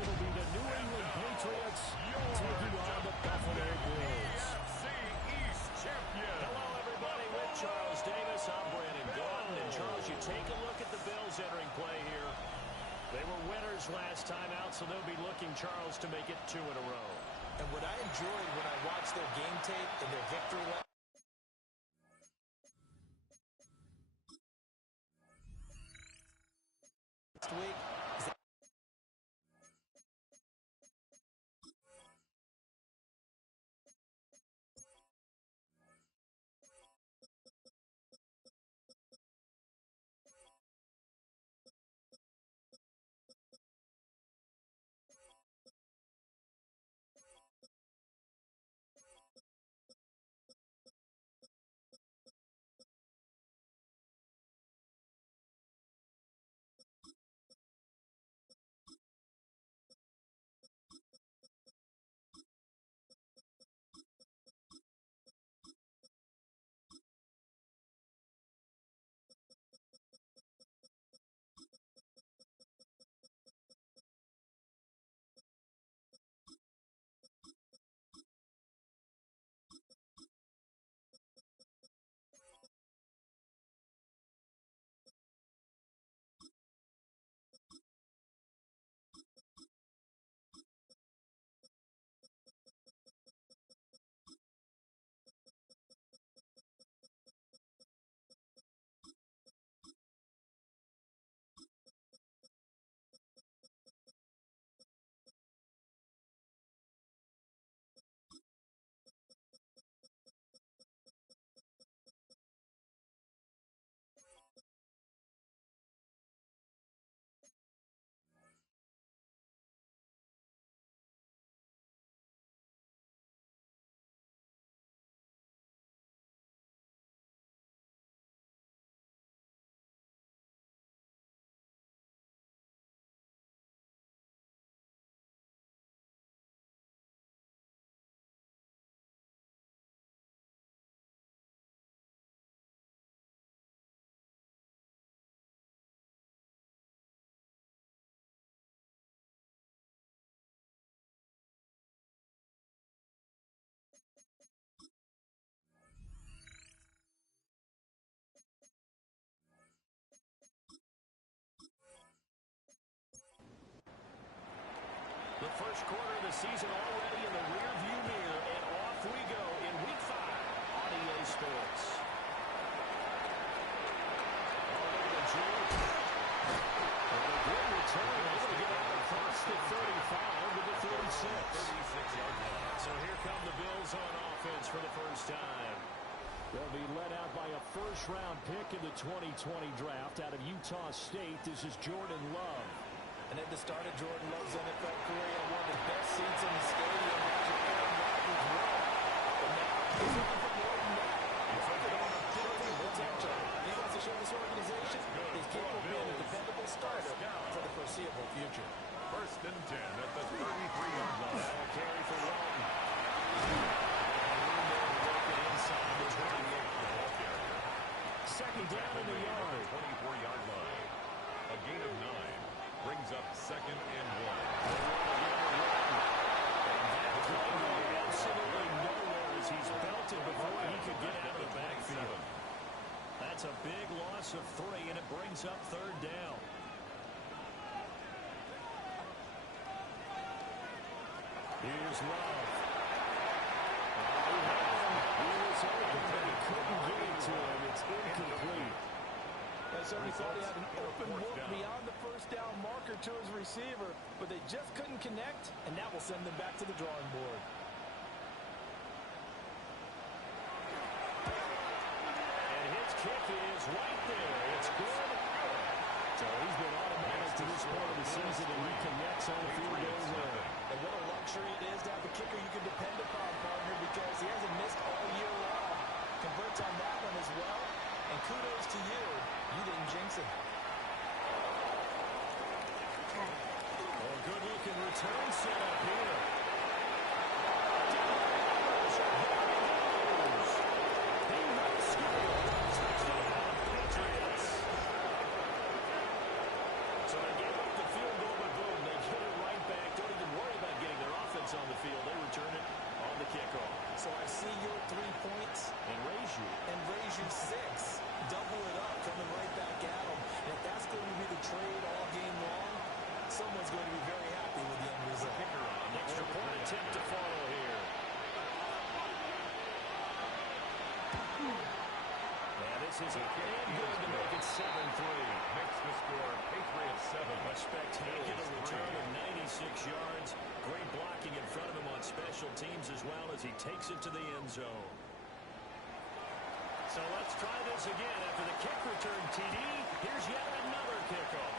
it'll be the New England Patriots taking on the Buffalo Bills. East champion. Hello, everybody. With Charles Davis, I'm Brandon Gaudin. And, Charles, you take a look at the Bills entering play here. They were winners last time out, so they'll be looking, Charles, to make it 2 in a row. And what I enjoyed when I watched their game tape and their victory lap last week is that The first quarter of the season already in the rearview mirror, and off we go in Week 5 on EA Sports. Oh, look at the juke. And a good return. Able to get out across the 35 to the 36. 36-yard line. So here come the Bills on offense for the first time. They'll be led out by a first-round pick in the 2020 draft out of Utah State. This is Jordan Love. and at the start of Jordan Love's NFL career, one of the best seats in the stadium, watching Aaron Rodgers run. But now he's looking for more than that. He's looking on a big potential. He wants to show this organization he's capable of being a dependable starter for the foreseeable future. 1st and 10 at the 33-yard line. Carry for Walton. Second down in the yard. 24-yard line. A gain of 9 brings up 2nd and 1. Absolutely nowhere as he's belted before he could get out of the backfield. That's a big loss of 3, and it brings up 3rd down. Here's Love. He was open, but he couldn't get it to him. It's incomplete. I certainly thought he had an open look beyond the first down marker to his receiver, but they just couldn't connect, and that will send them back to the drawing board. And his kick is right there. It's good. So he's been automatic to this point of the season, and he connects on the field goal there. And what a luxury it is to have a kicker you can depend upon, partner, because he hasn't missed all year long. Converts on that one as well. And kudos to you. You didn't jinx it. Oh, good-looking return set up here. He will score. Touchdown, Patriots. So they gave up the field goal, but boom, they get it right back to So I see your 3 points And raise you 6. Double it up, coming right back at them. And if that's going to be the trade all game long, someone's going to be very happy with the end result. Extra point attempt to follow here. And this is good to make it 7-3. Makes the score Patriots 7. A spectacular return of 96 yards. Great blocking in front of him on special teams as well as he takes it to the end zone. So let's try this again after the kick return, TD. Here's yet another kickoff.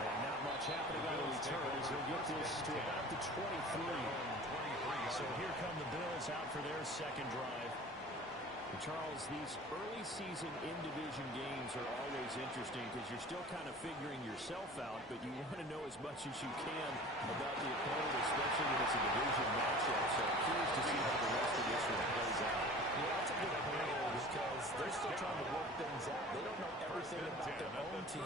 And not much happening on the return as he'll get this to about the 23. So here come the Bills out for their second drive. Charles, these early season in-division games are always interesting because you're still kind of figuring yourself out, but you want to know as much as you can about the opponent, especially when it's a division matchup. So I'm curious to see how the rest of this one plays out. Yeah, that's a good point because they're still trying to work things out. They don't know everything about their own team,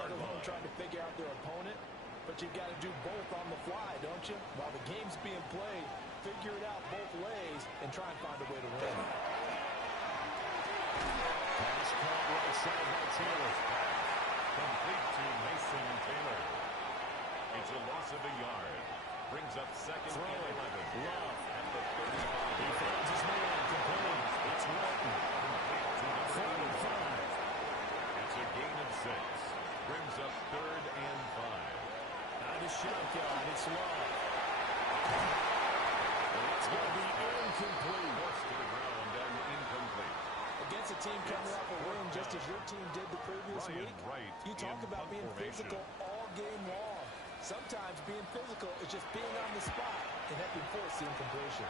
let alone trying to figure out their opponent. But you've got to do both on the fly, don't you? While the game's being played, figure it out both ways and try and find a way to win. Pass caught right side by Taylor. Complete to Mason Taylor. It's a loss of a yard. Brings up second and 11. Love. At the 35. He finds his man. Complete. It's Walton. Complete to the 45. It's a gain of 6. Brings up third and 5. Out of shotgun. It's Love. It's going to be incomplete. Forced to the ground and incomplete. Against a team coming off a win just as your team did the previous Ryan week, Wright you talk in about being formation. physical all game long. Sometimes being physical is just being on the spot and helping force the incompletion.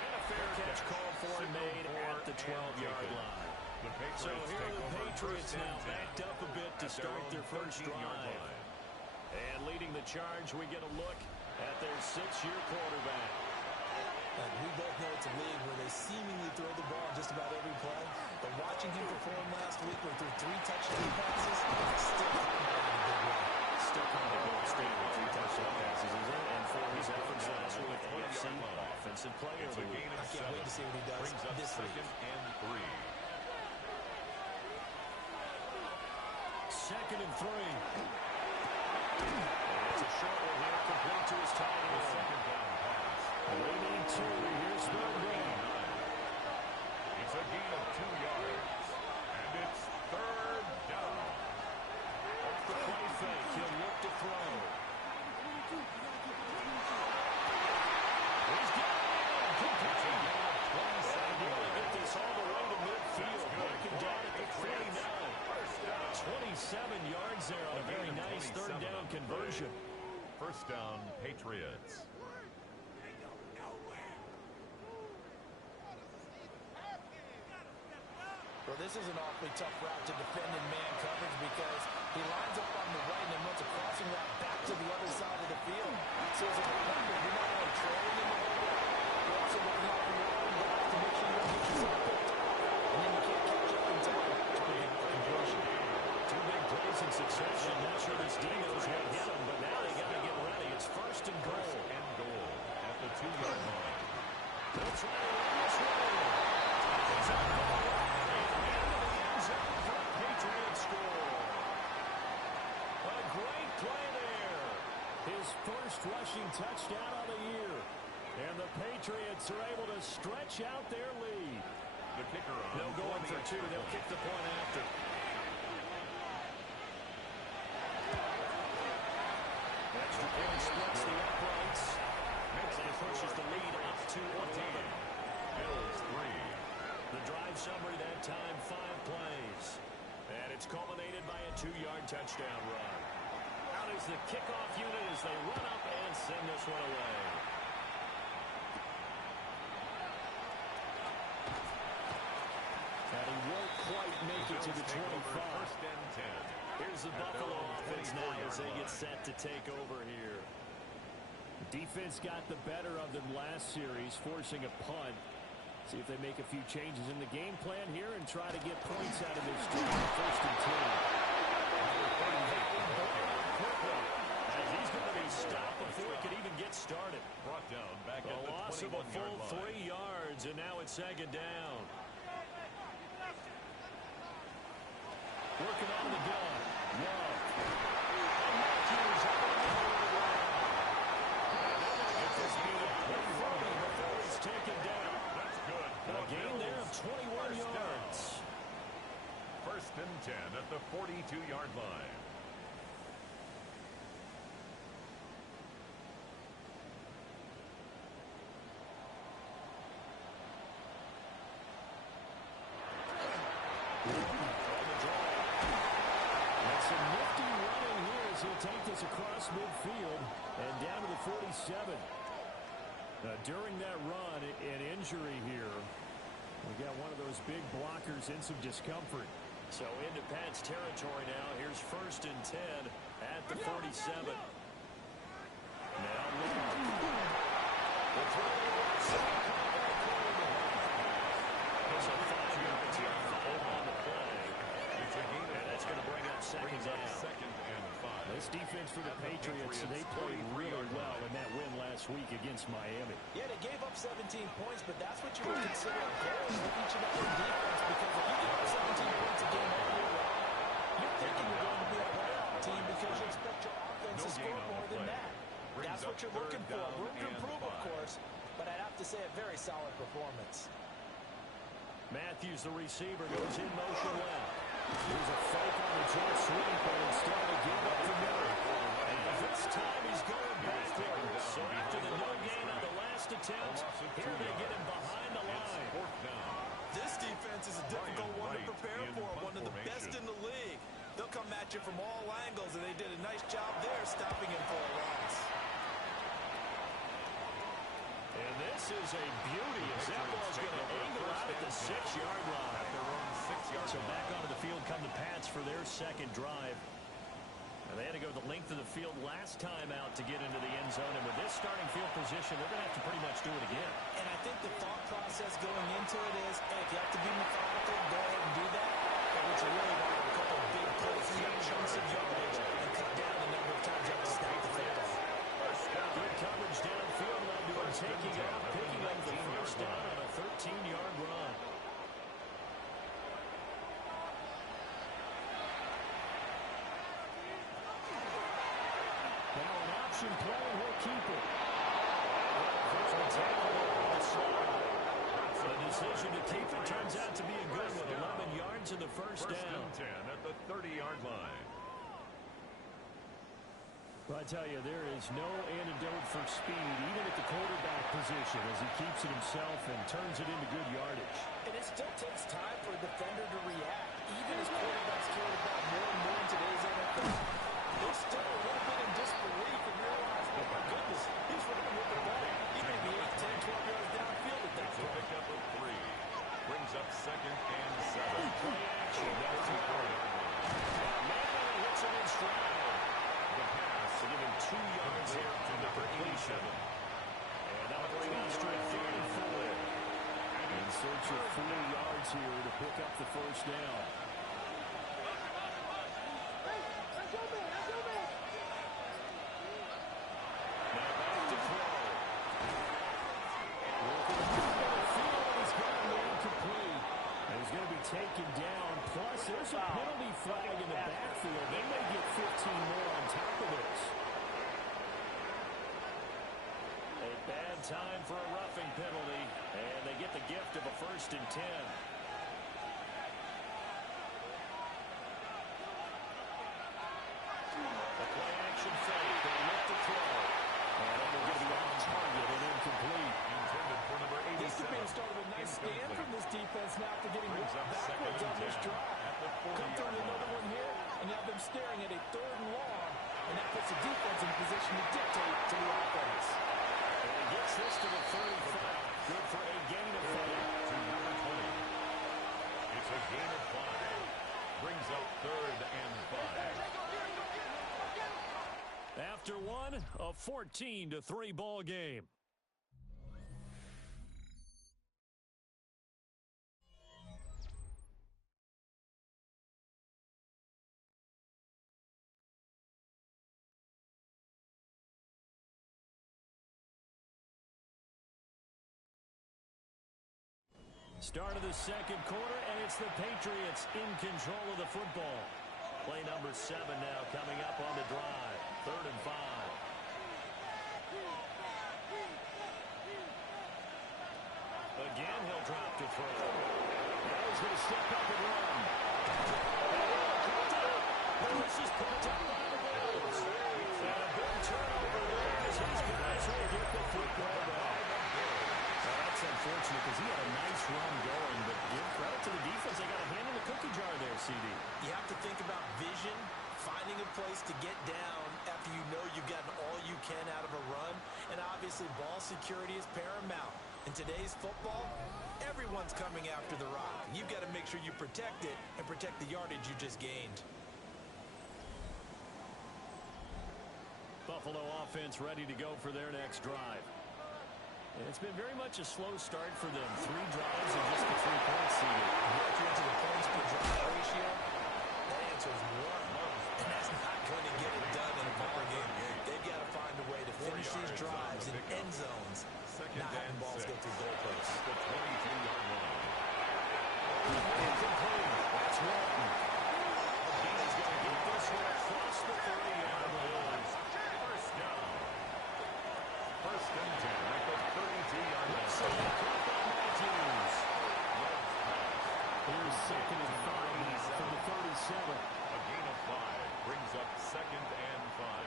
And a fair catch called for and made at the 12-yard line. So here are the Patriots now backed up a bit to start their first drive. And leading the charge, we get a look at their 6-year quarterback. And we both know it's a league where they seemingly throw the ball just about every play. But watching him perform last week with their 3 touchdown passes, still not in a big way. Still kind of a gold standard 3 touchdown passes, isn't it? And for his efforts last week, AFC Offensive Player of the Week. I can't wait to see what he does Brings up this week. second and 3. Second and 3. It's a short one here, complete to his tight end. Second down pass. They need 2. Here's third down. It's a gain of 2 yards. And it's third down. Off the play fake, he'll look to throw. He's got it. Complete. And he'll get this all the way to midfield. Breaking down at the 49. 27 yards there on a very nice third down conversion. First down, Patriots. Well, this is an awfully tough route to defend in man coverage because he lines up on the right and then runs a crossing route back to the other side of the field. So as a defender, you're not only trailing in the middle, you're also looking out for your own back to make sure you don't get yourself picked off. And then you can't catch up in time to make the conversion. 2 big plays in succession. Not sure this D knows what hit him, but now they got to get ready. It's first and goal. First and goal at the 2-yard line. They'll try to run this way. He's out for the ride. And the end zone for a Patriots score. A great play there. His first rushing touchdown of the year. And the Patriots are able to stretch out their lead. The kicker on. They'll go in for 2. They'll kick the point after. Extra point splits the uprights. And pushes the lead up to 11. Bills 3. The drive summary that time, 5 plays. And it's culminated by a 2-yard touchdown run. Out is the kickoff unit as they run up and send this one away. And he won't quite make it to the 25. First and 10. Here's the Buffalo offense now as they get set to take over here. Defense got the better of them last series, forcing a punt. See if they make a few changes in the game plan here and try to get points out of this drive. First and 10. stop before he could even get started. Brought down back at the loss of a 21-yard full line. 3 yards, and now it's second down. Working on the gun. Love. And Matthews up on the middle of the ground. It's a speed of 30 before he's taken down. That's good. A gain there of 21 yards. First and 10 at the 42-yard line. Some nifty running here as he'll take this across midfield and down to the 47. During that run, an injury here. We got one of those big blockers in some discomfort. So into Pat's territory now. Here's first and 10 at the 47. Now Love. The throw There's a 5 yards here. 5 on the play. And that's going to bring up second down. Second and 5. This defense for the Patriots, they played really well in that win last week against Miami. Yeah, they gave up 17 points, but that's what you would consider a goal for each and every defense, because if you give up 17 points a game all year long, you're thinking you're going to be a playoff team because you expect your offense to score more than that. That's what you're looking for. Room to improve, of course, but I'd have to say a very solid performance. Matthews, the receiver, goes in motion left. Here's a fake on the jet sweep, but instead they give up the middle. And this time he's going backwards. So after the no gain on the last attempt, here they get him behind the line. This defense is a difficult one to prepare for, one of the best in the league. They'll come at you from all angles, and they did a nice job there stopping him for a loss. And this is a beauty as that ball's going to angle out at the 6-yard line. So back onto the field come the Pats for their second drive. And they had to go the length of the field last time out to get into the end zone. And with this starting field position, they're going to have to pretty much do it again. And I think the thought process going into it is, hey, if you have to be methodical, go ahead and do that. But what you really want are a couple of big plays, chunks of yardage, and cut down the number of times you have to snap the football. Good coverage downfield led to him taking off, picking up the first down on a 13-yard run. Now an option play, and he'll keep it. The decision to keep it turns out to be a good one. 11 yards in the first down. First and 10 at the 30-yard line. Well, I tell you, there is no antidote for speed, even at the quarterback position, as he keeps it himself and turns it into good yardage. And it still takes time for a defender to react, even as quarterbacks carry the ball more and more in today's NFL. They're still a little bit in disbelief and realize, oh my goodness, he's running with the ball. He may be 8, 10, 12 yards downfield at that point. Pick up a 3. Brings up second and 7. Play action. That's Manning hits him in stride. To give him 2 yards here from number 87. And that'll bring us to a 3rd and 4. In search of 4 yards here to pick up the first down. Now back to throw. Working the middle of the field, and he's got him incomplete. And he's going to be taken down. Plus, there's a penalty flag in the backfield. They may get 15 more on top of this. A bad time for a roughing penalty, and they get the gift of a 1st and 10. The play action fake. They look to throw. And they're going to be off target and incomplete. Intended for number 87. This could be the start of a nice stand from this defense now after getting Brings up backwards on this drive. Come through with another one here, and you have them staring at a 3rd and long, and that puts the defense in position to dictate to the offense. And he gets this to the 35. Good for a gain of 5. To number 20. It's a gain of 5. Brings up 3rd and 5. After one, a 14-3 ball game. Start of the second quarter, and it's the Patriots in control of the football. Play number 7 now coming up on the drive. 3rd and 5. Again, he'll drop to throw. Now he's going to step up and run. This is picked up by the Bills. And a big turnover there as his guys will get the football back. That's unfortunate because he had a nice run going, but give credit to the defense. They got a hand in the cookie jar there, CD. You have to think about vision, finding a place to get down after you know you've gotten all you can out of a run, and obviously ball security is paramount. In today's football, everyone's coming after the rock. You've got to make sure you protect it and protect the yardage you just gained. Buffalo offense ready to go for their next drive. And it's been very much a slow start for them. 3 drives and just the 3 points seeded. Get you into the points per drive ratio. That answer is 1, and that's not going to get it done in a ball game. They've got to find a way to finish these drives in end zones, not having balls go through goalposts. The 22-yard line. Incomplete. That's Walton. He's going to get this one across the 30-yard line. First down. 1st and 10 at the 32-yard line. Matthews. Here's 2nd and 5 from the 37. A gain of 5 brings up 2nd and 5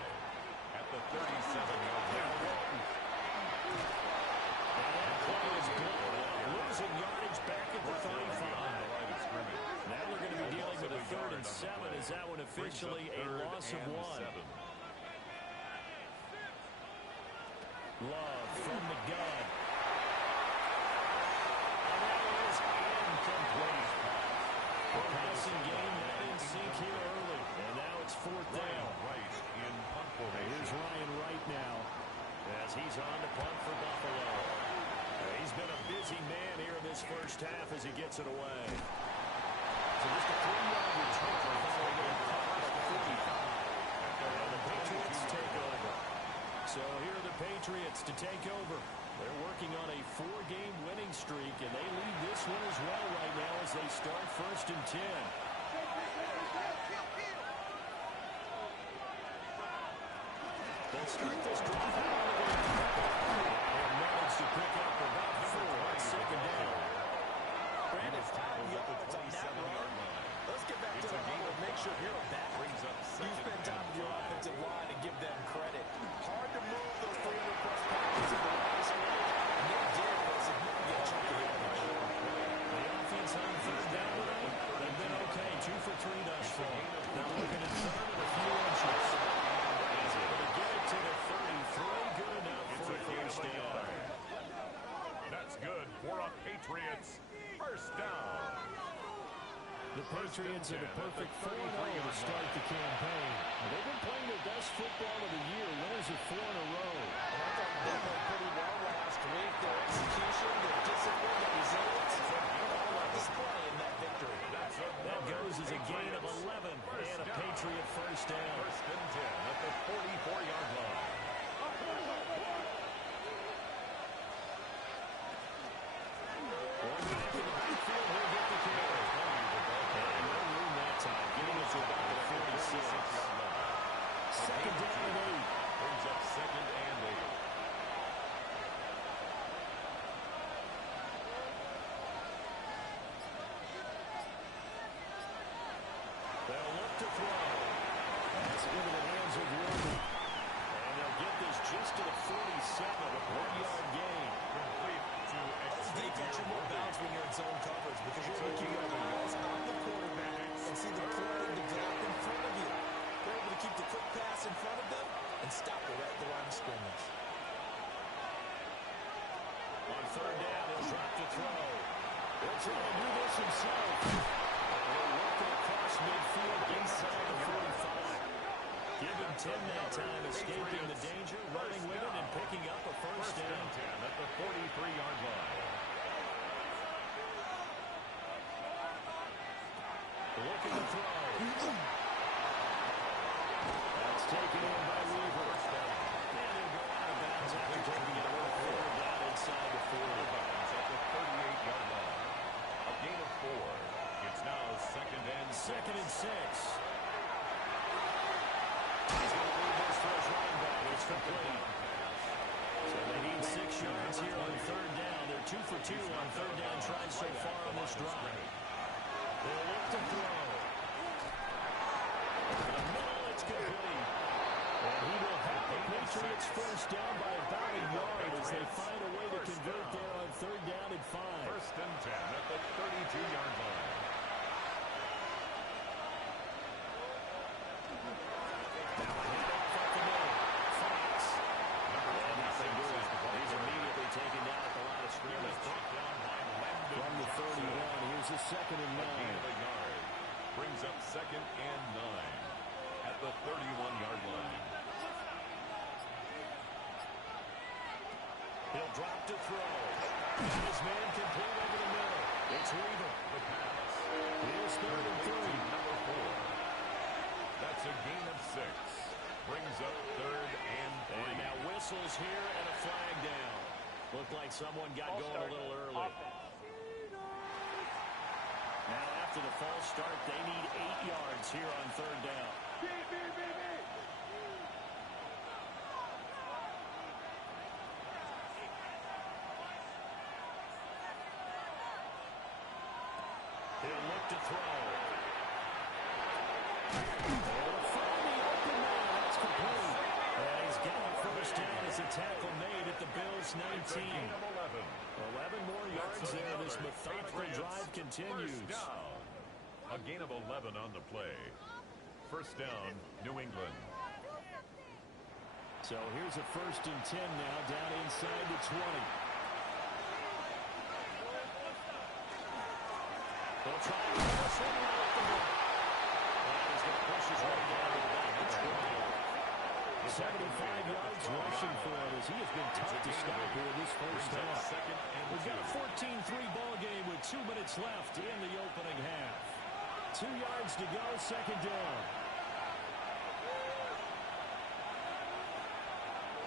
at the 37-yard line. That play is blown up, losing yardage back at the 35. Now they're going to be dealing with a 3rd and 7. Is that one officially a loss of 1? Love from the gun. And that is incomplete. The passing game that didn't sink here early. And now it's 4th down. Right in punt formation. Here's Ryan Wright now as he's on to punt for Buffalo. He's been a busy man here in this first half as he gets it away. So just a 3-yard return following a punt at the 55. And the Patriots take over. So here are the Patriots to take over. They're working on a 4-game winning streak, and they lead this one as well right now as they start 1st and 10. They'll start this drive out. And managed to pick up about 4 on 2nd down. Brandon, 5 yards on that run. Let's get back to the huddle and make sure you're back. You spend time with your offensive line and give them credit. Hard to move those 300-plus pounds in the line scrimmage, and they did a significant chunk of damage. The offense on 3rd down today, they've been okay, 2 for 3 thus far. Now looking at 3rd and a few inches. He's able to get it to the 33, good enough for a 1st down. That's good for a Patriots 1st down. The Patriots are the perfect 4-0 to start the campaign. They've been playing their best football of the year, winners of 4 in a row. And I thought they played pretty well last week. Their execution, their discipline, their resilience, all on display in that victory. That goes as a gain of 11 and a Patriot 1st down. 1st and 10 at the 44-yard line. One back in the backfield, he'll get the carry. And no room that time, getting it to about the 46-yard line. 2nd down and 8. Brings up 2nd and 8. They'll look to throw. That's into the hands of Wilson. And they'll get this just to the 47, a 1-yard gain. Complete to Defense, you're more balanced when you're in zone coverage because you're able to keep your eyes on the quarterback and see the play develop in front of you. They're able to keep the quick pass in front of them and stop it at the line of scrimmage. On 3rd down, he'll drop to throw. He'll try to do this himself. He'll work it across midfield inside the 45. Give him 10 that time, escaping the danger, running with it, and picking up a 1st down. 10 at the 43-yard line. Looking to throw. That's taken in by Weaver. And he'll go out of bounds after taking it a little further down inside the 40. At the 38-yard line. gain of 4. It's now second and 6. Second and 6. He's going to lead this for his running back. It's complete. So they need 6 yards here on third down. They're 2 for 2 on third down tries so far on this drive. They'll look to throw. In the middle, it's complete. And he will have the Patriots first down by about a yard as they find a way to convert there on third down and 5. First and 10 at the 32-yard line. Now a handoff up the middle. Fox. And nothing doing. He's immediately taken down at the line of scrimmage. From the 31, here's a second and 9. Yard. Brings up second and 9 at the 31-yard line. He'll drop to throw. And his man complete over the middle. It's Weaver. The pass. Here's third and 3. Number 4. That's a gain of 6. Brings up third and 3. And now whistles here and a flag down. Looked like someone got going a little early. Now after the false start, they need 8 yards here on third down. He'll look to throw. They'll find the open man. That's complete. And he's got a first down as a tackle made at the Bills' 19. 11 more yards there. This methodical drive continues. First down. A gain of 11 on the play. First down, New England. So here's a first and 10 now, down inside the 20. They'll try to pass one right up the middle. And he's going to push his way down to the back. It's great. 75 yards rushing for him as he has been tough to stop here in this first half. We've got a 14-3 ball game with 2 minutes left in the opening half. 2 yards to go, second down.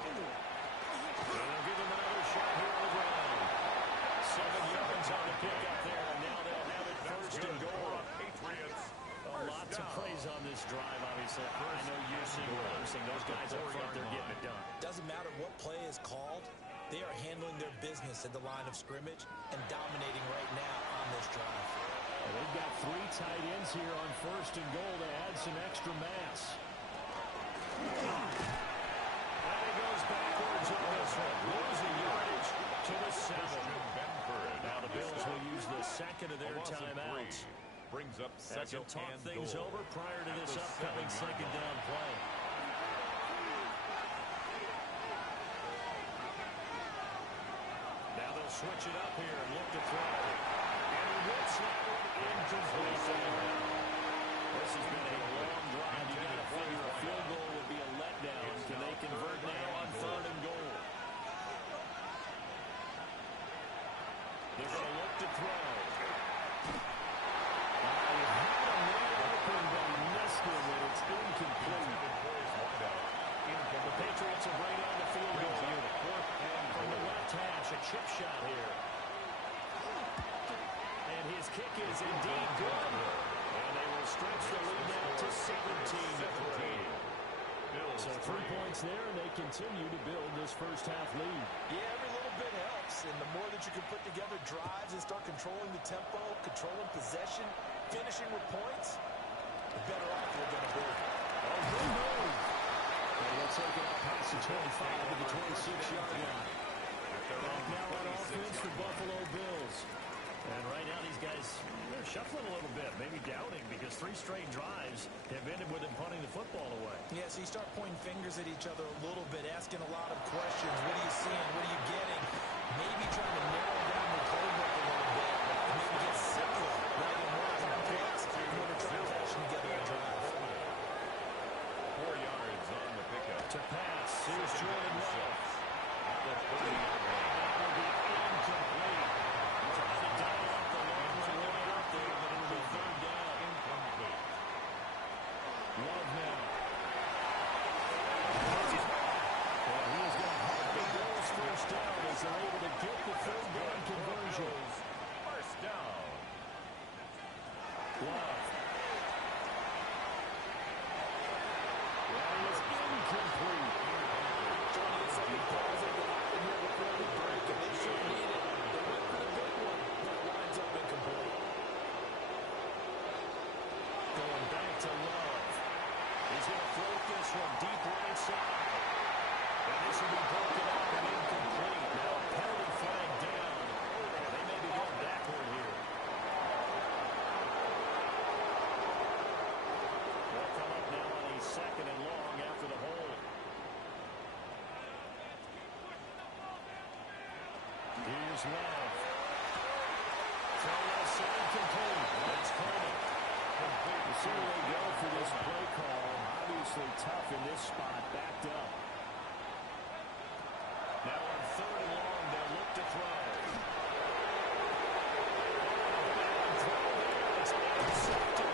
And they'll give him another shot here on the ground. 7 yards on the pickup there, and now they'll have it first and goal. Patriots. A lot to praise on this drive, obviously. I know you're seeing reversing. Those guys up front, they're getting it done. Doesn't matter what play is called. They are handling their business at the line of scrimmage and dominating right now on this drive. Well, they've got 3 tight ends here on first and goal to add some extra mass. And he goes backwards on this one. Losing yardage to the 7. Now the Bills will use the second of their timeouts. Brings up As he'll second talk and things goal. over prior to this At the upcoming 7-yard second line. down play. Now they'll switch it up here and look to throw. And he whips that one incomplete. This has been a long drive. You got to figure a field goal would be a letdown. Can they convert now on third and goal? They're going to look to throw. The Patriots will bring on the field goal unit. From the left hash, a chip shot here. And his kick is indeed good. And they will stretch the lead now to 17-3. So 3 points there, and they continue to build this first half lead. Yeah, every little bit helps. And the more that you can put together drives and start controlling the tempo, controlling possession, finishing with points, the better off you're going to be. Oh, good move. And they'll take it out past the 25 to the 26-yard line. Back now on offense, the Buffalo Bills. And right now these guys, they're shuffling a little bit, maybe doubting, because 3 straight drives have ended with them punting the football away. Yeah, so you start pointing fingers at each other a little bit, asking a lot of questions. What are you seeing? What are you getting? Maybe trying to narrow down the playbook a little bit and maybe get simpler rather than more complex in order to try to fashion together a drive. 4 yards on the pickup. To pass, here's Jordan Love. At the 30-yard line. That will be incomplete. Trying to dial up the long way out there, but it'll be third down. Incomplete. Love now. And he is going to help the Bills first down as they're able to get the third down conversion. First down. Love. Throw left side complete. That's Coleman. We'll see where they go for this play call. Obviously tough in this spot. Backed up. Now on 3rd and long, they'll look to throw. It's intercepted.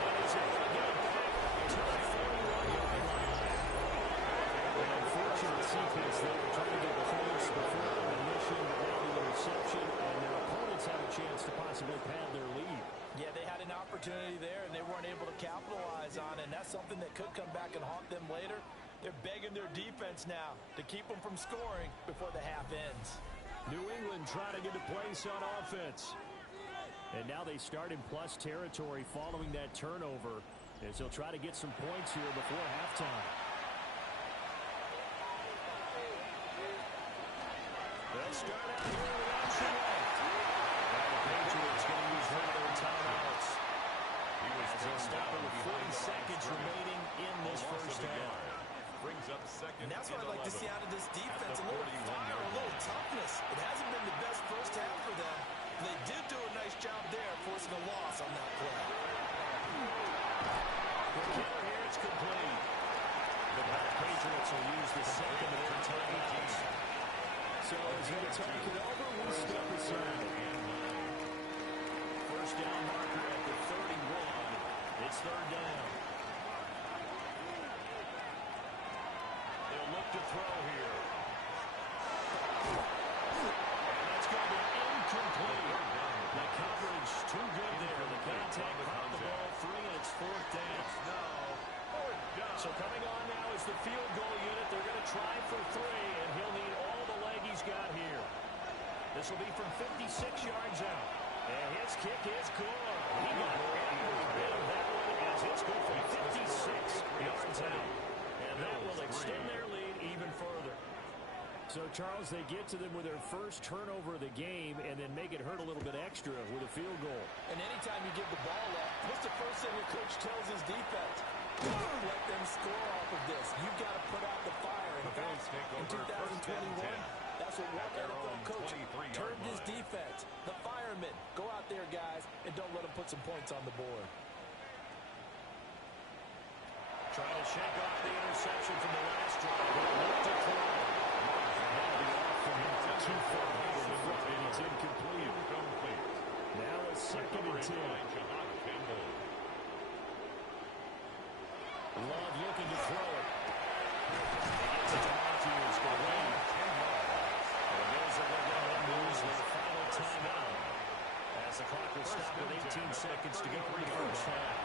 And he's able to get it back to the 41-yard line. An unfortunate sequence there, trying to get close before the mission, but now the interception, and their opponents have a chance to possibly pad their lead. Yeah, they had an opportunity there, and they weren't able to capitalize on it, and that's something that could come back and haunt them later. They're begging their defense now to keep them from scoring before the half ends. New England trying to get a place on offense. And now they start in plus territory following that turnover, as they'll try to get some points here before halftime. They'll start out here with option left. Now the Patriots going to use one of their timeouts. They'll stop it with 40 seconds remaining in this first half. Brings up second. And that's what and I'd like to 11. see out of this defense. At A the little 41 fire, yard a little line. toughness. It hasn't been the best first half for them. They did do a nice job there, forcing a loss on that play. The kicker here, it's complete. The Patriots will use the second of their timeouts. So as they talk it over, we'll step aside. First down marker at the 31. It's 3rd down. They'll look to throw here. And that's going to be incomplete. The coverage too good there. The contact caught the ball free, and it's 4th down. So coming on now is the field goal unit. They're going to try for 3, and he'll need all the leg he's got here. This will be from 56 yards out. And his kick is good. He got every bit of that one as it's good from 56 yards out. And that will extend their lead even further. So, Charles, they get to them with their first turnover of the game and then make it hurt a little bit extra with a field goal. And anytime you give the ball up, what's the first thing your coach tells his defense? Don't let them score off of this. You've got to put out the fire. In fact, in 2021, that's what one NFL coach termed his defense. The firemen. Go out there, guys, and don't let them put some points on the board. Trying to shake off the interception from the last drive. Look to throw. That'll be off from him too far out in the front, and it's incomplete. Now a 2nd and 10. Love looking to throw it. He gets it to Matthews for the win. And there's a leg on and lose their final timeout. As the clock will stop with 18 seconds to go in the first half.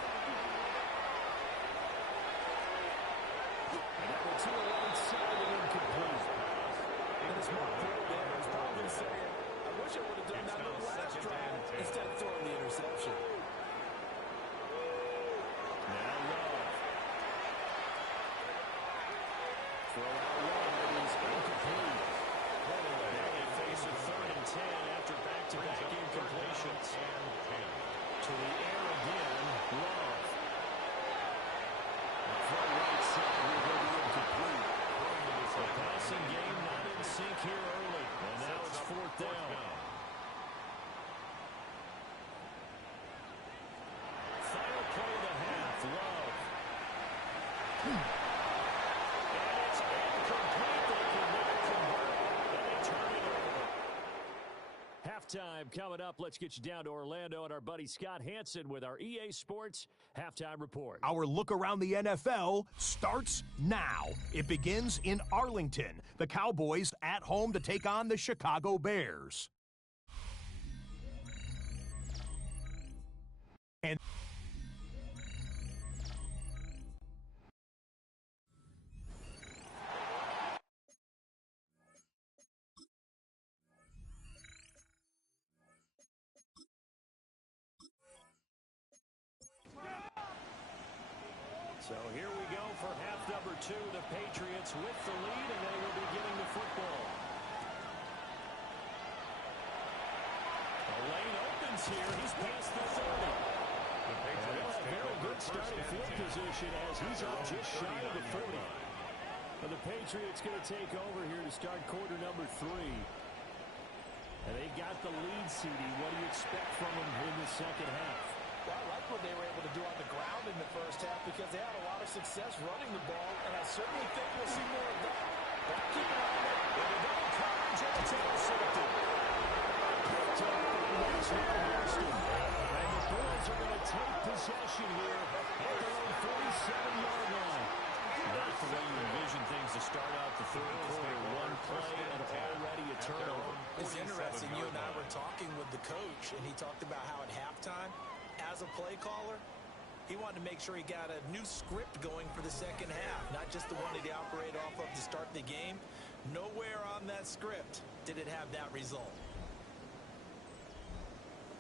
And that will 2-11-7 and incomplete. And his mark there is probably saying, I wish I would have done that on the last drive instead of throwing the interception. Now Love. Throw out wide is incomplete. Now they face a 3rd and 10 after back-to-back incompletions. To the air again, Love. The throw right side will go to incomplete. The passing game not in sync here early, and now it's 4th down. Final play of the half, Love. And it's incomplete. They cannot convert, and they turn it over. Halftime coming up. Let's get you down to Orlando and our buddy Scott Hansen with our EA Sports Halftime Report. Our look around the NFL starts now. It begins in Arlington. The Cowboys at home to take on the Chicago Bears. And So here we go for half number 2. The Patriots with the lead, and they will be getting the football. The lane opens here. He's past the 30. The Patriots A very good starting field position as he's up just shy of the 40. And the Patriots going to take over here to start quarter number 3. And they got the lead, CD. What do you expect from them in the second half? Well, I like what they were able to do on the ground in the first half because they had a lot of success running the ball, and I certainly think we'll see more of that. But keep an eye on it. With a double coverage, and it's intercepted. Picked up by Maxwell Hairston. And the Bills are going to take possession here at their own 47-yard line. Not the way you envision things to start out the third quarter. One play and already a turnover. It's interesting. You and I were talking with the coach, and he talked about how at halftime, as a play caller, he wanted to make sure he got a new script going for the second half, not just the one that he operated off of to start the game. Nowhere on that script did it have that result.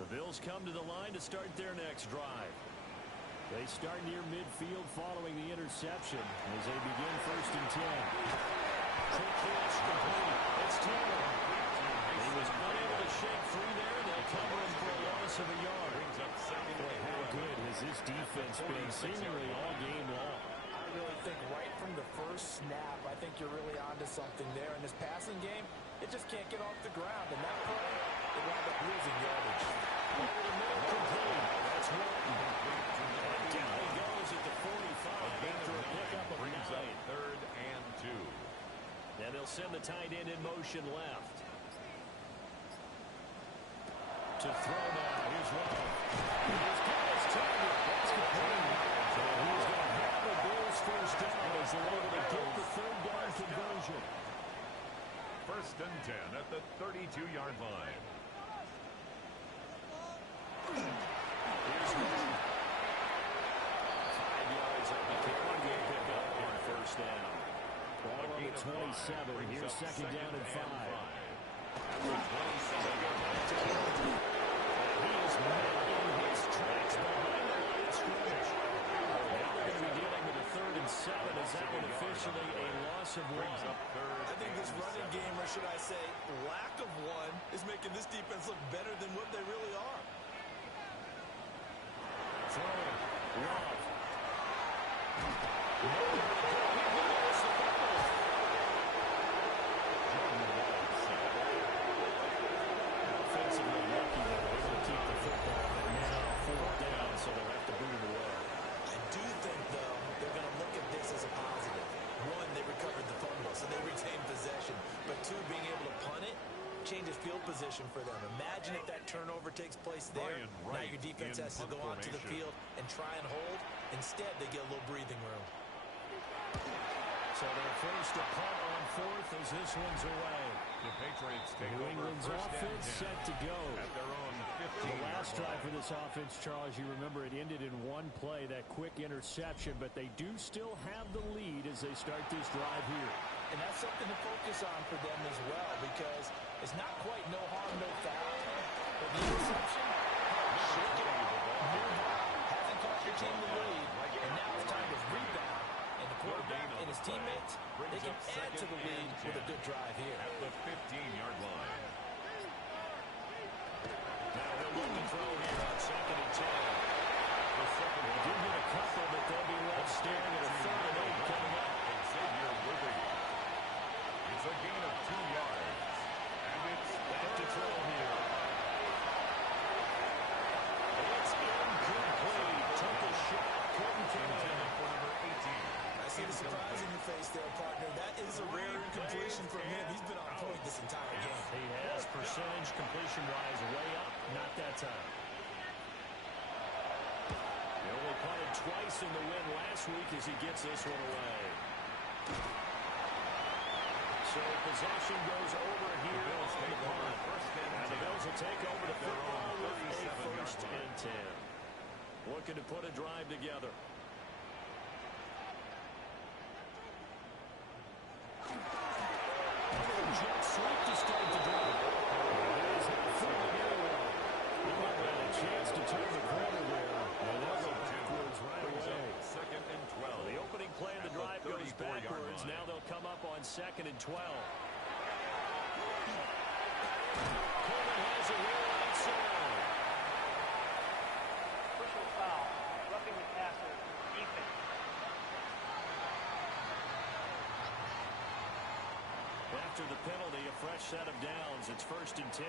The Bills come to the line to start their next drive. They start near midfield following the interception as they begin 1st and 10. Quick catch complete. It's Taylor. He was unable to shake free there. They'll cover him for a loss of a yard. Boy, how good has this defense been seemingly all game long? I really think right from the first snap, I think you're really onto something there. In this passing game, it just can't get off the ground. And that play, it wound up losing yardage. Over the middle, complete. That's one. And down he goes at the 45 after a pickup of 9. 3rd and 2. And they'll send the tight end in motion left. To throw now. Here's Love. He's got his target. That's complete. So he's going to have the Bills first down as they're able to get the 3rd down conversion. 1st and 10 at the 32-yard line. Here's Love. 5 yards on the carry. Good pickup on 1st down. Ball on the 27. Here's 2nd down and 5. After 27 yards. He is met in his tracks behind the line of scrimmage. Now they're going to be dealing with a 3rd and 7. Is that one officially a loss of 1? I think this running game, or should I say lack of one, is making this defense look better than what they really are. Throwing. Love. Offensively lucky that they're able to keep the football and now 4th down, so they'll have to boot it away. I do think, though, they're going to look at this as a positive. One, they recovered the fumble, so they retained possession. But two, being able to punt it changes field position for them. Imagine if that turnover takes place there. Now your defense has to go onto the field and try and hold. Instead, they get a little breathing room. So they're forced to punt on 4th as this one's away. The Patriots take New over England's 1st and offense 10 set to go. at their own The 15-yard last drive line. for this offense, Charles, you remember it ended in one play, that quick interception, but they do still have the lead as they start this drive here. And that's something to focus on for them as well, because it's not quite no harm, no foul. But the interception, shake it out, move on, hasn't cost your team the lead, and now it's time to rebound. And the quarterback and his teammates, they can add to the lead with a good drive here. At the 15-yard line. Now he'll look to throw here on 2nd and 10. The second They do get a couple, but they'll be left staring at a 3rd and 8 coming up. Xavier Worthy. It's a gain of 2 yards. And it's Back to throw here. It's incomplete. Took a shot, couldn't connect. for number 18. I see the surprise in your face there, partner. That is a rare incompletion from him. He's been on point this entire game. He has percentage completion-wise way up, not that time. They only punted twice in the win last week as he gets this one away. So possession goes over here on the punt. And the Bills will take over the football with a 1st and 10. Looking to put a drive together. Jet sweep to start the drive. There's that throw here. He might have a chance to turn the corner there. And they'll go backwards right away. 2nd and 12. The opening play of the drive goes 34-yard backwards. line. Now they'll come up on 2nd and 12. Coleman has it here right side. Personal foul, roughing the passer, defense. After after the penalty, a fresh set of downs. It's 1st and 10.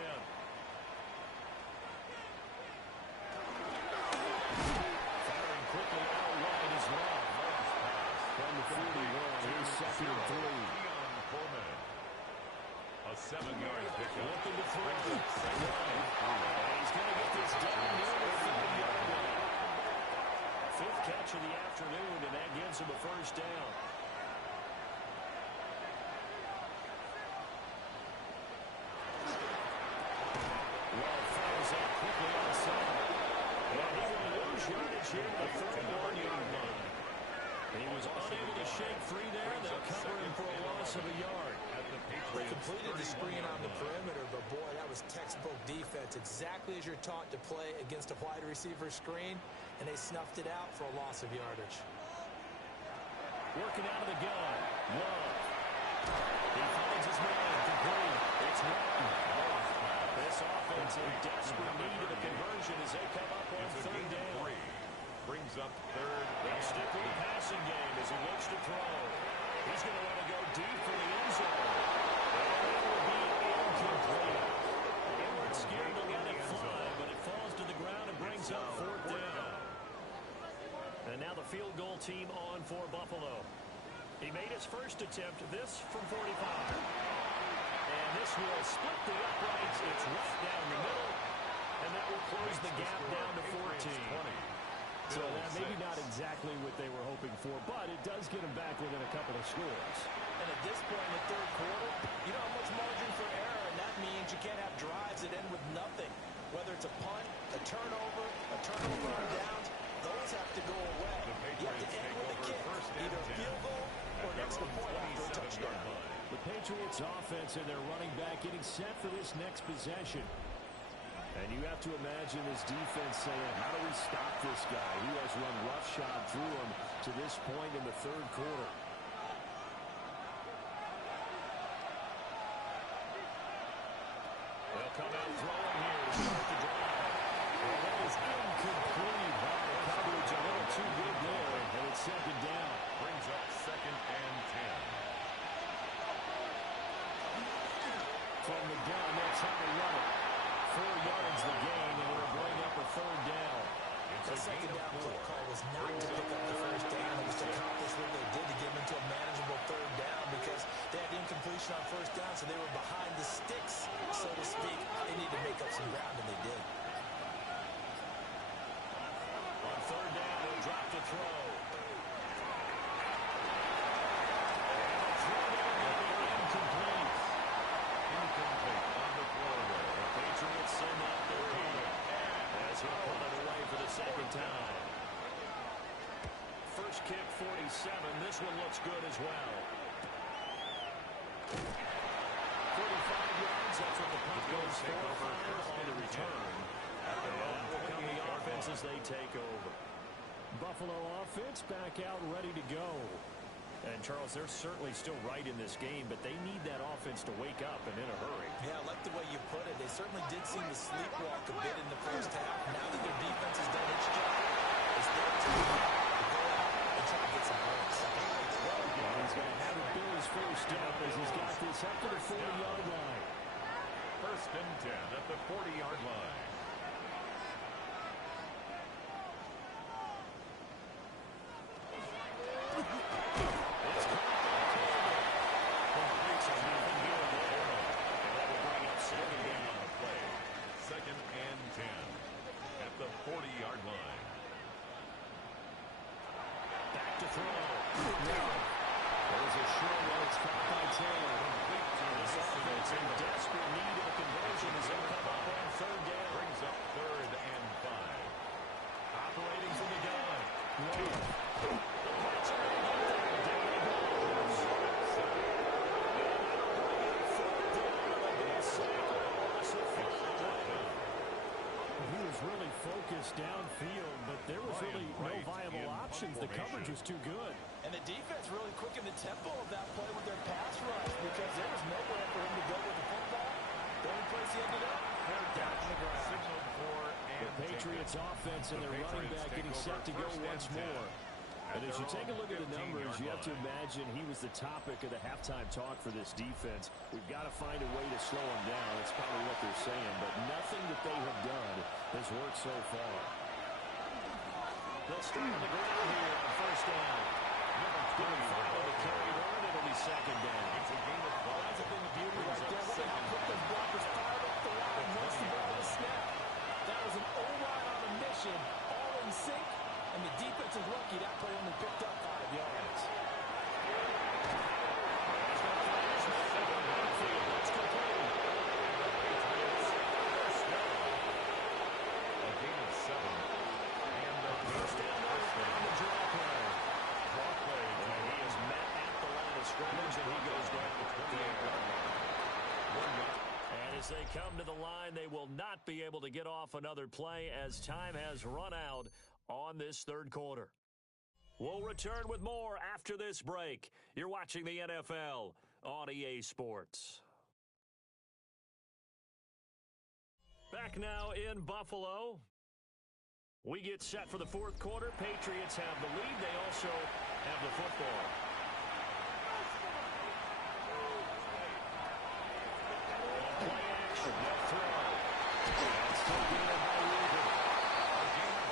Firing quickly out wide as well. From the 41, here's 2nd and 3. A 7-yard pickup. Looking to throw. He's going to get this down near the 30-yard line. 5th catch of the afternoon, and that gives him a 1st down. Well, fires out quickly outside. Well, he will lose yardage here at the 31-yard line. He was unable to shake free there. They'll cover him for a loss of a yard. They completed the screen on the perimeter, but boy, that was textbook defense. Exactly as you're taught to play against a wide receiver screen, and they snuffed it out for a loss of yardage. Working out of the gun. Love. He finds his man. Complete. It's Walton. This offense in desperate need of a conversion as they come up on 3rd down. Brings up 3rd. They'll stick with the passing game as he looks to throw. He's going to want to go deep for the end zone. And it will be incomplete. They weren't scared to let it fly, but it falls to the ground and brings up 4th down. And now the field goal team on for Buffalo. He made his first attempt, this from 45. And this will split the uprights. It's right down the middle. And that will close the gap down to 14. So that maybe not exactly what they were hoping for, but it does get them back within a couple of scores. And at this point in the 3rd quarter, you don't have much margin for error, and that means you can't have drives that end with nothing. Whether it's a punt, a turnover on downs, those have to go away. You have to end with a kick, either a field goal or an extra point after a touchdown. The Patriots offense and their running back getting set for this next possession. And you have to imagine this defense saying, how do we stop this guy who has run roughshod through him to this point in the 3rd quarter? They'll come out throwing here to start the drive. Well, that is incomplete. Coverage a little too good there, and it's 2nd down. Brings up 2nd and 10. From the gun, that's how they run it. 4 yards the gain, and it'll bring up a 3rd down. The 2nd down play call was not to pick up the 1st down. It was to accomplish what they did to get them into a manageable 3rd down because they had incompletion on 1st down, so they were behind the sticks, so to speak. They needed to make up some ground, and they did. On 3rd down, they'll drop to throw. Send out their opponent as he put it away for the 2nd time. First kick, 47. This one looks good as well. 45 yards. That's what the punt goes for. On the return. And will come the offense as they take over. Buffalo offense back out ready to go. And, Charles, they're certainly still right in this game, but they need that offense to wake up and in a hurry. Yeah, I like the way you put it. They certainly did seem to sleepwalk a bit in the 1st half. Now that their defense has done its job, it's their turn to go out and try to get some points. He's going to have it be his first up as he's got this up to the 40-yard line. 1st and 10 at the 40-yard line. Downfield, but there was really no viable options. The coverage was too good. And the defense really quickened the tempo of that play with their pass rush because there was nowhere for him to go with the football. The only place he ended up, they're down on the ground. The Patriots offense and their running back getting set to go once more. And as you take a look at the numbers, you have to imagine he was the topic of the halftime talk for this defense. We've got to find a way to slow him down. That's probably what they're saying. But nothing that they have done has worked so far. They'll start on the ground here on first down. Number 3 follow the carry on. It'll be second down. It's a game of ball. That's a big beauty right there. Look at how quick those blockers fired up the line once the ball was snapped. That was an O-line on a mission, all in sync, and the defense is lucky that play only picked up 5 yards. A gain of 7. And the First down on the draw play. draw play. And he is met at the line of scrimmage, and he goes down to 28-yard line. And as they come to the line, they will not be able to get off another play as time has run out on this third quarter. We'll return with more after this break. You're watching the NFL on EA Sports. Back now in Buffalo. We get set for the fourth quarter. Patriots have the lead. They also have the football. Play action. They'll throw. That's taken in by Ruben.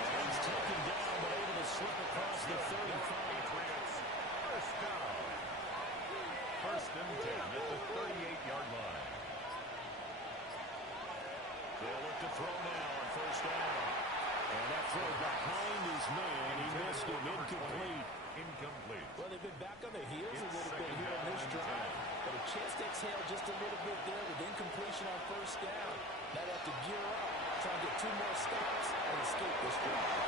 And he's taken down, but able to slip across the 35. First down. First and 10 at the 38-yard line. They'll look to throw now on first down. And that throw behind his man, he missed him. Incomplete. Incomplete. Well, they've been back on their heels a little bit here on this drive, but a chance to exhale just a little bit there with incompletion on first down. Now they have to gear up, try and get 2 more stops, and escape this drive.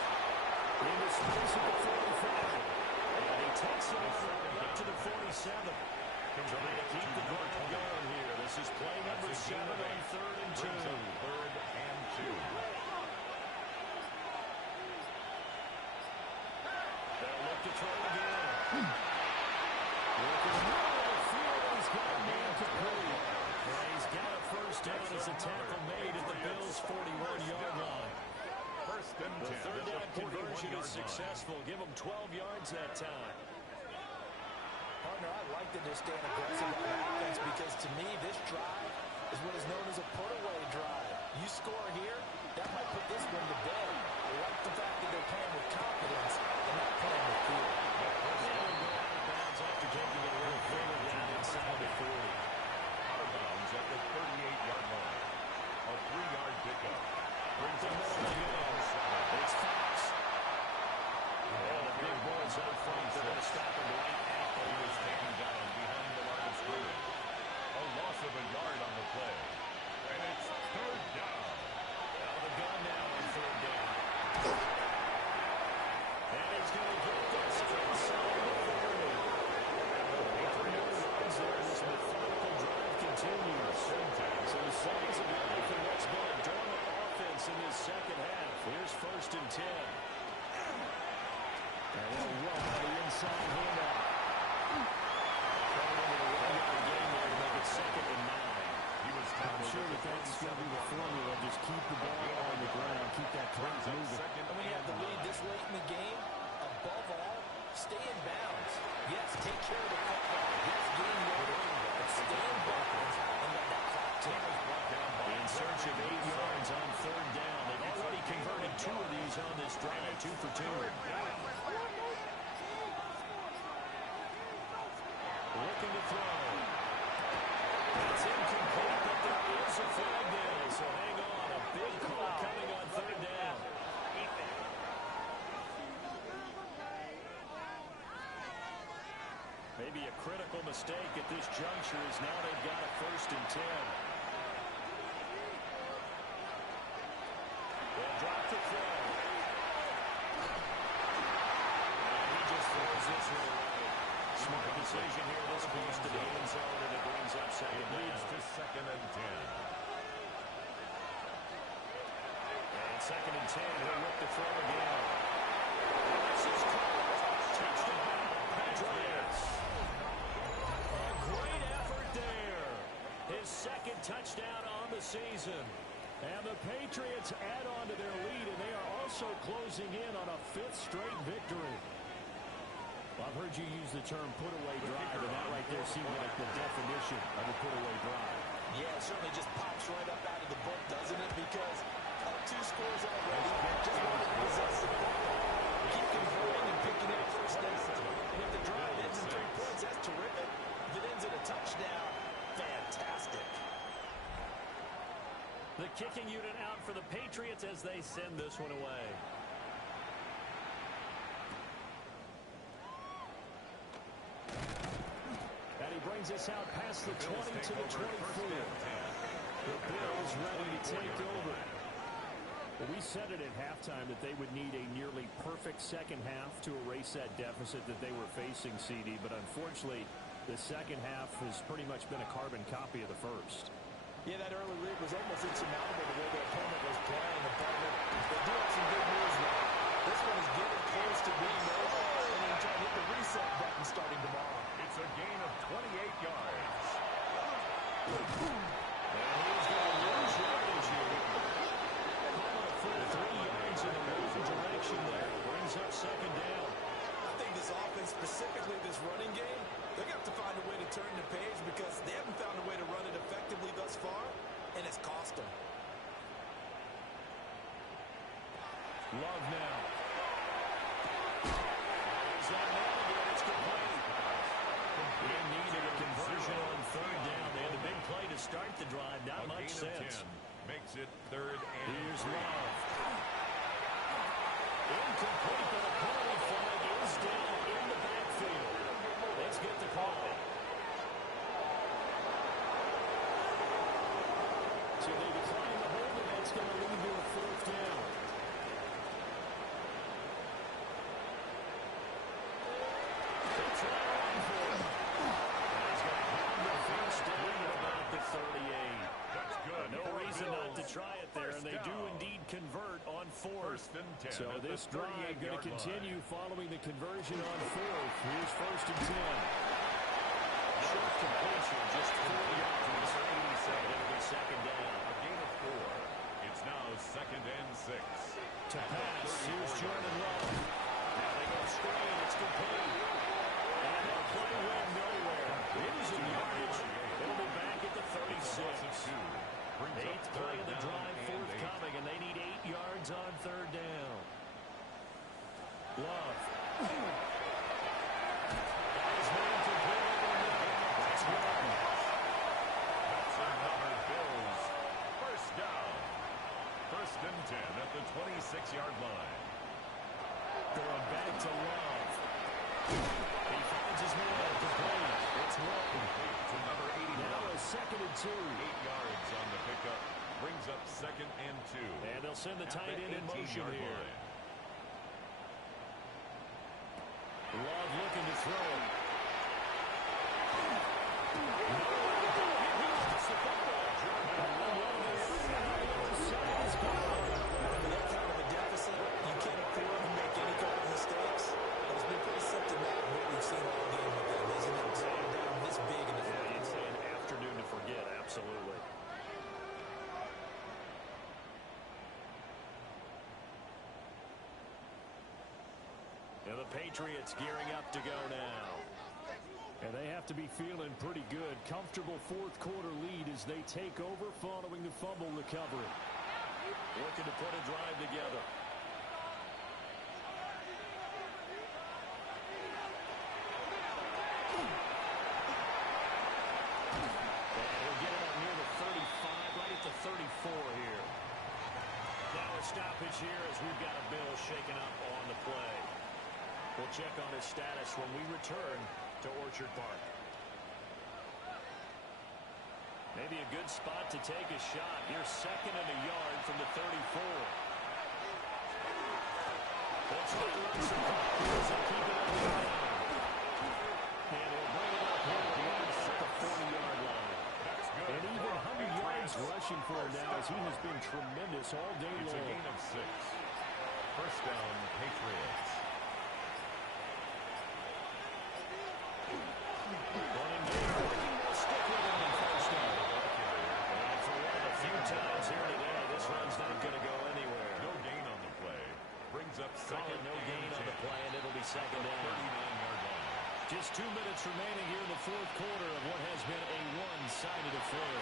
In the space of the 45. And he takes it up to the 47. Trying to keep the ground going here. This is play number 7 on third and 2. Third and 2. They'll look to throw again. Looking in the middle of the field, he's got a man complete. And he's got a first down as a tackle made at the Bills' 41-yard line. First and 10. The third down at the conversion 41-yard is line. successful. Give him 12 yards that time. Partner, I like that they're staying aggressive on offense because to me, this drive is what is known as a put-away drive. You score here, that might put this one to bed. I like the fact that they're playing with confidence and not playing with fear. They'll go out of bounds after taking it a little further down inside the 40. Out of bounds at the 38-yard line. A 3-yard pickup. Brings up second and 7. It's Fox. And the big boys up front, they're going to stop him right at the He was line. taken down behind the line of scrimmage. A loss of a yard on the play. And it's third down. Out of the gun now on third down. And he's going to get this inside the 30. After no runs there, this methodical drive continues. So the signs of life and what's been a dormant offense in this second half. Here's first and 10. And they'll run on the inside handoff. Coming into the 1-yard game there to make it second and 9. He was I'm tackled sure at the that's going to be the formula. Just keep the ball on the ground. Keep that clock moving. second And when you have the lead this late in the game, above all, stay in bounds. Yes, take care of the football. Yes, gain yardage, but stay in bounds and let that clock tick. In search of 8 yards on third down. They've already converted 2 of these on this drive, 2 for 2. Looking to throw. It's incomplete, but there is a flag there, so hang on. A big call coming on third down. Maybe a critical mistake at this juncture is now they've got a first and 10. They'll drop the throw. And he just throws this one away. Smart decision here. This goes to the end zone, and it brings up second It leads down. to second and 10. And second and 10, he'll look to throw again. This is caught. Touchdown, Patriots. A great effort there. His second touchdown on the season. And the Patriots add on to their lead, and they are also closing in on a 5th straight victory. Well, I've heard you use the term put-away drive, and that right there seems like the definition of a put-away drive. Yeah, it certainly just pops right up out of the book, doesn't it? Because up 2 scores already, just wanted to possess the football. Keep converting and picking up first down. And if the drive ends in 3 points, that's terrific. If it ends in a touchdown, fantastic. The kicking unit out for the Patriots as they send this one away. And he brings us out past the 20 to the 24. The Bills ready to take over. Well, we said it at halftime that they would need a nearly perfect second half to erase that deficit that they were facing, CD. But unfortunately, the second half has pretty much been a carbon copy of the first. Yeah, that early lead was almost insurmountable the way their opponent was playing. They do have some good news now. This one is getting close to being over, and they're trying to hit the reset button starting tomorrow. It's a gain of 28 yards. And he's going to lose yardage here. Calling a full 3 yards in the wrong direction there. Brings up second down. I think this offense, specifically this running game, they're going to have to find a way to turn the page because they haven't found a way to run it effectively thus far, and it's cost them. Love now. Is that man again? It's complete. They needed a conversion on third down. They had a big play to start the drive. Not much sense. Makes it 3rd and Here's 3. Love. Incomplete, but a penalty flag is down in the backfield. Let's get the call. So they decline the hold, and that's going to lead to a 4th down. That's right on for him. He's going to pound the first down at about the 38. That's good. No reason not to try it there, and they do indeed convert on 4th. 1st and 10. So this drive going to continue following the conversion on 4th. Here's 1st and 10. Short completion, just 4 yards. 87. It'll be second down. A gain of 4. It's now 2nd and 6. To pass, here's Jordan Love. Now they go screen, it's complete. And they'll play win nowhere. Losing yardage. It'll be back at the 36. 8th play of the drive forthcoming, and they need 8 yards on third down. Love. His man complete over the middle. That's one. That's another Bills. 1st down. 1st and 10 at the 26-yard line. Going back to Love. He finds his man complete. It's one. To number 81. Now a 2nd and 2. 8 yards on the pickup. Brings up 2nd and 2. And they'll send the tight end in motion here. Love looking to throw it. With that kind of a deficit, you can't afford to make any kind of mistakes. But it's been pretty symptomatic what we've seen all game with them, isn't it? Slowing down this big in the Yeah, fourth you'd say quarter. an afternoon to forget, absolutely. And the Patriots gearing up to go now. And they have to be feeling pretty good. Comfortable 4th quarter lead as they take over following the fumble recovery. Looking to put a drive together. And he'll get it up near the 35, right at the 34 here. Now a stoppage here as we've got a Bill shaken up on the play. We'll check on his status when we return to Orchard Park. Maybe a good spot to take a shot. Here's 2nd and a yard from the 34. Let's try to run some copies and keep it on the ground. And he'll bring it up here at the 40-yard line. And even 100 yards rushing for him now as he has been tremendous all day long. It's a gain of 6. 1st down, Patriots. Stick with it on 1st down. And for one of the few times here today, this run's not going to go anywhere. No gain on the play. Brings up 2nd No gain on the play, and it'll be second down. 39-yard line. Just 2 minutes remaining here in the fourth quarter of what has been a one-sided affair.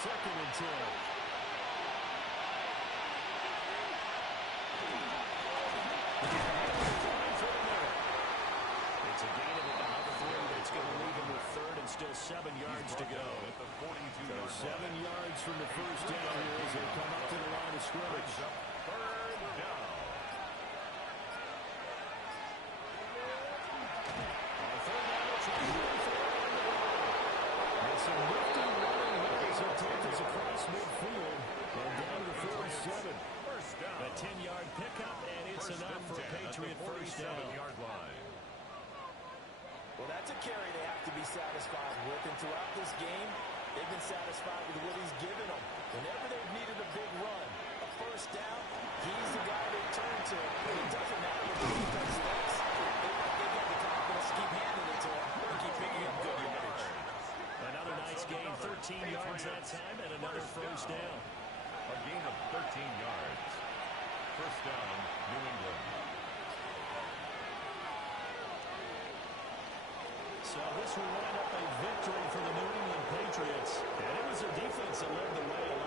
2nd and 10. It's a gain of about 3 that's going to leave him with 3rd and still 7 yards to go. At the 42-yard 7 yards from the first down here as they come up to the line of scrimmage. 3rd down. And some nifty running hits will take us across midfield and down to the 47. First down. A 10-yard pickup, and it's enough for a Patriot first down. 47-yard line. Well, that's a carry they have to be satisfied with. And throughout this game, they've been satisfied with what he's given them. Whenever they've needed a big run, a first down, he's the guy they turn to. And it doesn't matter what the defense thinks. They've got the confidence to keep handing it to him and keep picking up good yardage. Another nice gain, 13 yards that time, and another first down. A gain of 13 yards. First down, New England. So this will wind up a victory for the New England Patriots. And it was their defense that led the way.